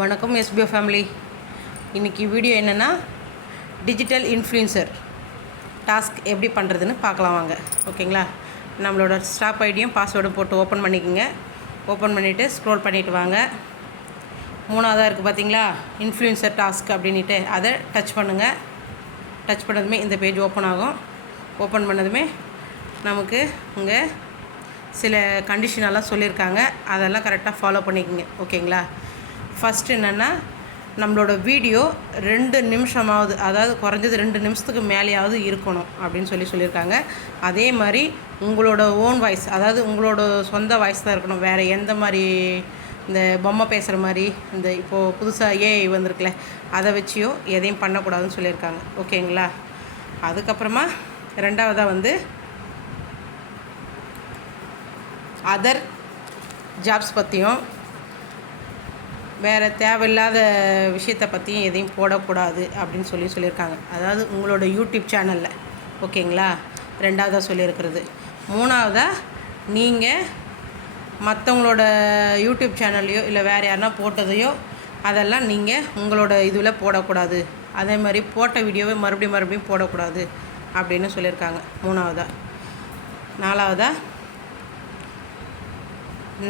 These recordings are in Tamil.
வணக்கம் எஸ்பிஓ ஃபேமிலி இன்றைக்கி வீடியோ என்னென்னா டிஜிட்டல் இன்ஃப்ளூயன்சர் டாஸ்க் எப்படி பண்ணுறதுன்னு பார்க்கலாம் வாங்க. ஓகேங்களா? நம்மளோட ஸ்டாப் ஐடியும் பாஸ்வேர்டும் போட்டு ஓப்பன் பண்ணிக்கோங்க. ஓப்பன் பண்ணிவிட்டு ஸ்க்ரோல் பண்ணிவிட்டு வாங்க. மூணாவதாக இருக்குது பார்த்தீங்களா இன்ஃப்ளூயன்சர் டாஸ்க் அப்படின்ட்டு அதை டச் பண்ணுங்கள் டச் பண்ணதுமே இந்த பேஜ் ஓப்பன் ஆகும். ஓப்பன் பண்ணதுமே நமக்கு இங்கே சில கண்டிஷனெல்லாம் சொல்லியிருக்காங்க. அதெல்லாம் கரெக்டாக ஃபாலோ பண்ணிக்கோங்க. ஓகேங்களா? ஃபஸ்ட்டு என்னென்னா நம்மளோட வீடியோ ரெண்டு நிமிஷமாவது அதாவது குறைஞ்சது ரெண்டு நிமிஷத்துக்கு மேலேயாவது இருக்கணும் அப்படின்னு சொல்லி சொல்லியிருக்காங்க. அதே மாதிரி உங்களோட ஓன் வாய்ஸ் அதாவது உங்களோட சொந்த வாய்ஸ் தான் இருக்கணும். வேறு எந்த மாதிரி இந்த பொம்மை பேசுகிற மாதிரி இந்த இப்போது புதுசாக ஏஐ வந்திருக்குல்ல அதை வச்சியோ எதையும் பண்ணக்கூடாதுன்னு சொல்லியிருக்காங்க. ஓகேங்களா? அதுக்கப்புறமா ரெண்டாவதாக வந்து அதர் ஜாப்ஸ் பற்றியும் வேறு தேவையில்லாத விஷயத்தை பற்றியும் எதையும் போடக்கூடாது அப்படின்னு சொல்லி சொல்லியிருக்காங்க. அதாவது உங்களோட யூடியூப் சேனலில். ஓகேங்களா? ரெண்டாவதாக சொல்லியிருக்கிறது. மூணாவதாக நீங்கள் மற்றவங்களோட யூடியூப் சேனல்லையோ இல்லை வேறு யாருனா போட்டதையோ அதெல்லாம் நீங்கள் உங்களோட இதில் போடக்கூடாது. அதே மாதிரி போட்ட வீடியோவை மறுபடியும் மறுபடியும் போடக்கூடாது அப்படின்னு சொல்லியிருக்காங்க. மூணாவதாக நாலாவதாக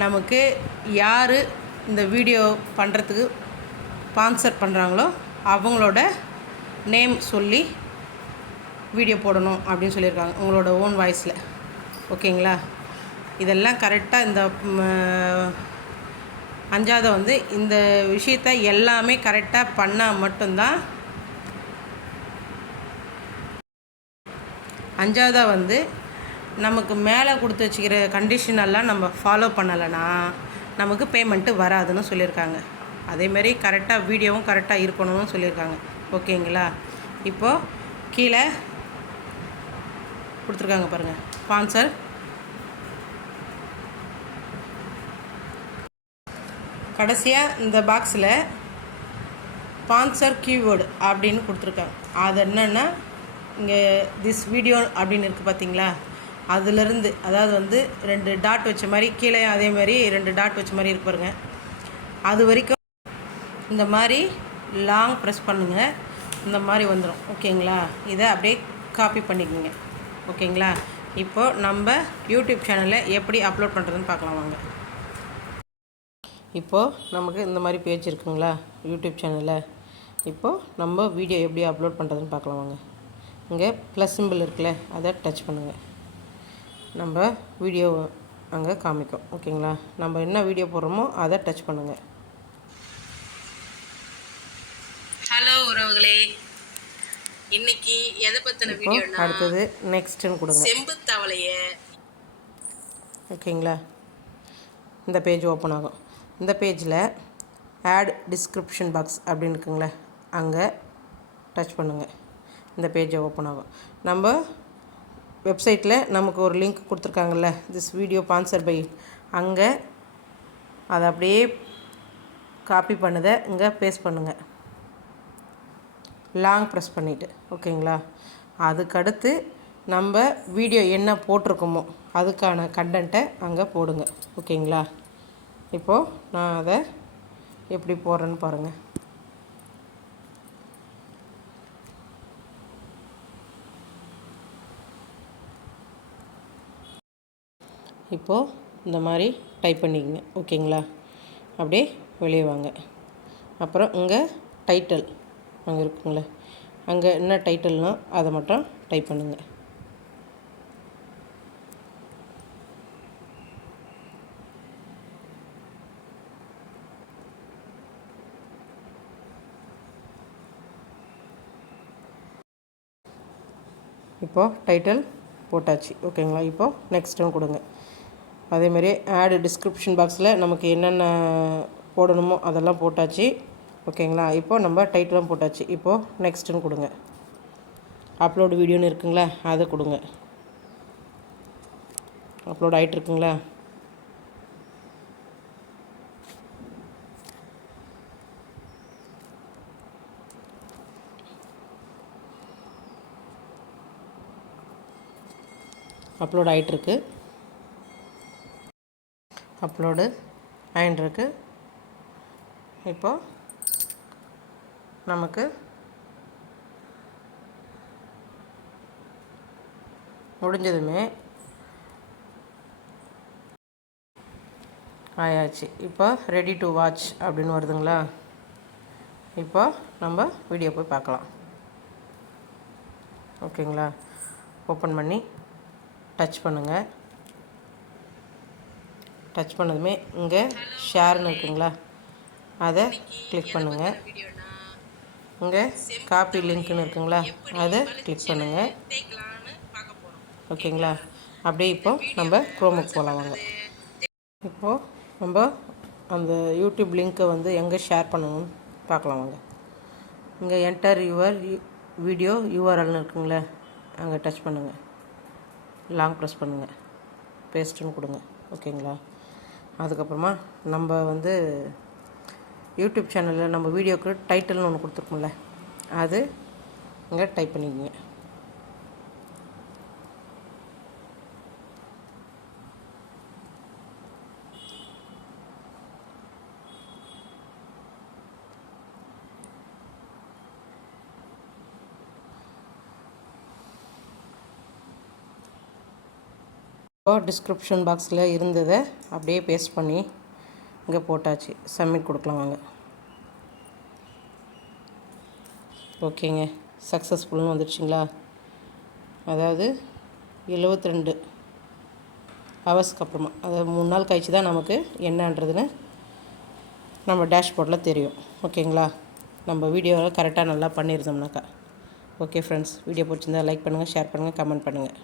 நமக்கு யார் இந்த வீடியோ பண்ணுறதுக்கு ஸ்பான்சர் பண்ணுறாங்களோ அவங்களோட நேம் சொல்லி வீடியோ போடணும் அப்படின்னு சொல்லியிருக்காங்க உங்களோட ஓன் வாய்ஸில் ஓகேங்களா? இதெல்லாம் கரெக்டாக இந்த அஞ்சாவது வந்து இந்த விஷயத்த எல்லாமே கரெக்டாக பண்ணால் மட்டும்தான் அஞ்சாவதாக வந்து நமக்கு மேலே கொடுத்து வச்சுக்கிற கண்டிஷன் எல்லாம் நம்ம ஃபாலோ பண்ணலைன்னா நமக்கு பேமெண்ட்டு வராதுன்னு சொல்லியிருக்காங்க. அதேமாரி கரெக்டாக வீடியோவும் கரெக்டாக இருக்கணும்னு சொல்லியிருக்காங்க. ஓகேங்களா? இப்போது கீழே கொடுத்துருக்காங்க பாருங்கள் ஸ்பான்சர் கடைசியாக இந்த பாக்ஸில் ஸ்பான்சர் கீவேர்டு அப்படின்னு கொடுத்துருக்காங்க. அது என்னென்னா இங்கே திஸ் வீடியோ அப்படின்னு இருக்குது பார்த்தீங்களா அதுலேருந்து அதாவது வந்து ரெண்டு டாட் வச்ச மாதிரி கீழே அதே மாதிரி ரெண்டு டாட் வச்ச மாதிரி இருப்பாருங்க அது வரைக்கும் இந்த மாதிரி லாங் ப்ரெஸ் பண்ணுங்கள் இந்த மாதிரி வந்துடும் ஓகேங்களா இதை அப்படியே காப்பி பண்ணிக்கோங்க. ஓகேங்களா இப்போது நம்ம யூடியூப் சேனலில் எப்படி அப்லோட் பண்ணுறதுன்னு பார்க்கலாம் வாங்க. இப்போது நமக்கு இந்த மாதிரி பேஜ் இருக்குங்களா? யூடியூப் சேனலில் இப்போது நம்ம வீடியோ எப்படி அப்லோட் பண்ணுறதுன்னு பார்க்கலாம் வாங்க. இங்கே ப்ளஸ் சிம்பிள் இருக்குல்ல அதை டச் பண்ணுங்கள் நம்ம வீடியோ அங்கே காமிக்கும். ஓகேங்களா? நம்ம என்ன வீடியோ போடுறோமோ அதை டச் பண்ணுங்கள் ஹலோ உறவுகளே. இன்னைக்கு எதை இப்போ வீடியோனா அடுத்தது நெக்ஸ்ட்டுன்னு கொடுங்க. செம்பு தவளைய. ஓகேங்களா? இந்த பேஜ் ஓப்பன் ஆகும். இந்த பேஜில் ஆட் டிஸ்கிரிப்ஷன் பாக்ஸ் அப்படின்னு இருக்குங்களே அங்கே டச் பண்ணுங்கள் இந்த பேஜை ஓப்பன் ஆகும். நம்ம வெப்சைட்டில் நமக்கு ஒரு லிங்க் கொடுத்துருக்காங்கல்ல திஸ் வீடியோ பான்சர் பை அங்கே அதை அப்படியே காப்பி பண்ணதை இங்கே பேஸ்ட் பண்ணுங்கள் லாங் ப்ரெஸ் பண்ணிவிட்டு ஓகேங்களா? அதுக்கடுத்து நம்ம வீடியோ என்ன போட்டிருக்கோமோ அதுக்கான கண்டென்ட்டை அங்கே போடுங்க ஓகேங்களா? இப்போது நான் அதை எப்படி போடுறேன்னு பாருங்கள் இப்போது இந்த மாதிரி டைப் பண்ணிக்கங்க ஓகேங்களா? அப்படியே வெளியே வாங்க. அப்புறம் இங்கே டைட்டில் அங்கே இருக்குங்களே அங்கே என்ன டைட்டில்னால் அதை மட்டும் டைப் பண்ணுங்கள் இப்போது டைட்டில் போட்டாச்சு ஓகேங்களா? இப்போது நெக்ஸ்ட்டும் கொடுங்க. அதேமாரி ஆடு டிஸ்கிரிப்ஷன் பாக்ஸில் நமக்கு என்னென்ன போடணுமோ அதெல்லாம் போட்டாச்சு. ஓகேங்களா? இப்போது நம்ம டைட்டிலும் போட்டாச்சு. இப்போது நெக்ஸ்ட்டுன்னு கொடுங்க. அப்லோடு வீடியோன்னு இருக்குங்களா? அதை கொடுங்க. அப்லோட் ஆகிட்டுருக்குங்களா அப்லோட் ஆகிட்டுருக்கு அப்லோடு ஆயின்ருக்கு இப்போ நமக்கு முடிஞ்சதுமே ஆயாச்சு. இப்போ ரெடி டு வாட்ச் அப்படின்னு வருதுங்களா? இப்போ நம்ம வீடியோ போய் பார்க்கலாம். ஓகேங்களா ஓப்பன் பண்ணி டச் பண்ணுங்கள் டச் பண்ணதுமே இங்கே ஷேர்னு இருக்குங்களா? அதை கிளிக் பண்ணுங்கள் இங்கே காப்பி லிங்க்னு இருக்குங்களா? அதை கிளிக் பண்ணுங்கள் ஓகேங்களா? அப்படியே இப்போ நம்ம குரோமுக்கு போகலாம் வாங்க. இப்போது நம்ம அந்த யூடியூப் லிங்க்கை வந்து எங்கே ஷேர் பண்ணணும்னு பார்க்கலாம் வாங்க. இங்கே என்டர் யுவர் வீடியோ யூஆர்எல்னு இருக்குங்களே அங்கே டச் பண்ணுங்கள் லாங் ப்ரெஸ் பண்ணுங்கள் பேஸ்ட்டுன்னு கொடுங்க. ஓகேங்களா? அதுக்கப்புறமா நம்ம வந்து யூடியூப் சேனலில் நம்ம வீடியோக்கு டைட்டில்னு ஒன்று கொடுத்துருக்கோம்ல அது இங்கே டைப் பண்ணிக்கோங்க. இப்போ டிஸ்கிரிப்ஷன் பாக்ஸில் இருந்ததை அப்படியே பேஸ்ட் பண்ணி இங்கே போட்டாச்சு. சப்மிட் கொடுக்கலாம் வாங்க. ஓகேங்க. சக்ஸஸ்ஃபுல்னு வந்துடுச்சிங்களா? அதாவது எழுவத்தி ரெண்டு ஹவர்ஸ்க்கு அப்புறமா. அதாவது மூணு நாள் கழிச்சு தான் நமக்கு என்னன்றதுன்னு நம்ம டேஷ்போர்டில் தெரியும். ஓகேங்களா? நம்ம வீடியோவில் கரெக்டாக நல்லா பண்ணியிருந்தோம்னாக்கா. ஓகே ஃப்ரெண்ட்ஸ் வீடியோ பிடிச்சிருந்தா லைக் பண்ணுங்கள் ஷேர் பண்ணுங்கள் கமெண்ட் பண்ணுங்கள்